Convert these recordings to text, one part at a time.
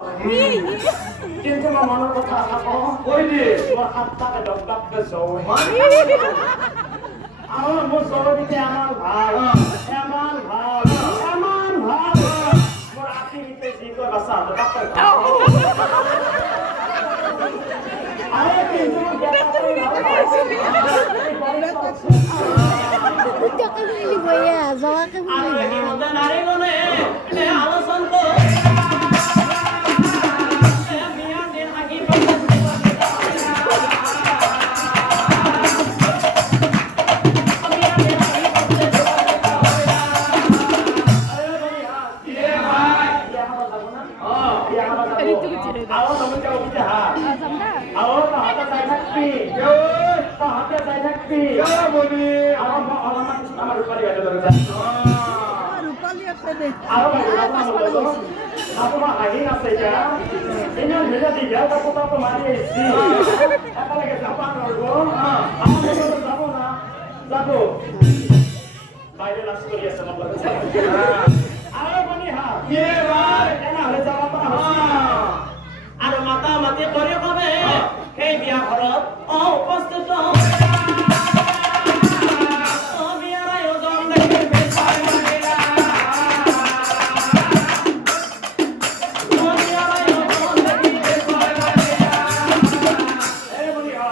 কিন্তু মই মনৰ কথা আকৌ কৈ দি মই সাতটাকে দপদপকে যাওঁ আমার মোর জগতে আমার ভাই এমন ভাই এমন ভাই মোর আপনি দিতে জি কো বাসা তো ডাক্তার আরে কিন্তু মোর দেখা কই টাকা মিলি বইয়া যাওয়াকে বলি আরে মদন আরে গনে এ আলোচন তো মিয়া দিন আগি Awo naman ka ulit ha. Awo pahatya tayo nakpi. Pahatya tayo nakpi. Awo naman nama rupali ada dalam sana. রূপালি আছে Awo naman nama rupali. Aku mah lagi nasi ya. Ini yang beda dia. Aku tahu kemari isi. Apa lagi siapa nolgo? Awo naman siapa na? Siapa? Baiklah langsung dia sama baru. Awo pani ha. Ye bhai. Enak ada jawab apa? আৰু মাতা মাতি কৰি কবে সেই বিয়া ঘৰত উপস্থিত বিয়াৰ আয়োজন দেখি বেচাই মহিলা বিয়াৰ আয়োজন দেখি বেচাই মহিলা এই বলিয়া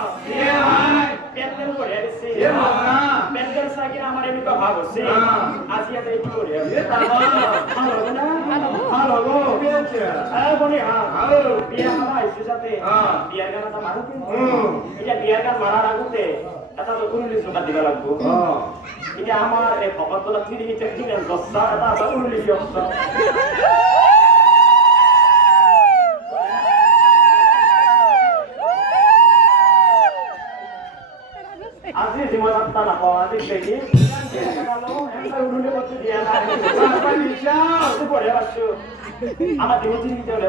পেন্ডেল করে দিছি পেন্ডেল সাকি আমার এমনি ভাব হচ্ছে আজি এটা একটু করে ভালো না ভালো গো এই বলিয়া বিয়া মারা আইছে যাতে বিয়ার গান এটা মারো কিন্তু এটা বিয়ার গান মারার আগুতে এটা তো উরুলি সুকা দিবা লাগবো এটা আমার এই ভগতলা থ্রি হিটে কিনেন দস্তা এটা উরুলি দিয়স্তা আজি জীবন আত্মা না পাওয়া দিক দেখি একটা উরুলি করতে দিয়া না পরে বাচ্চু আমার দেহ চিনি দিতে হলে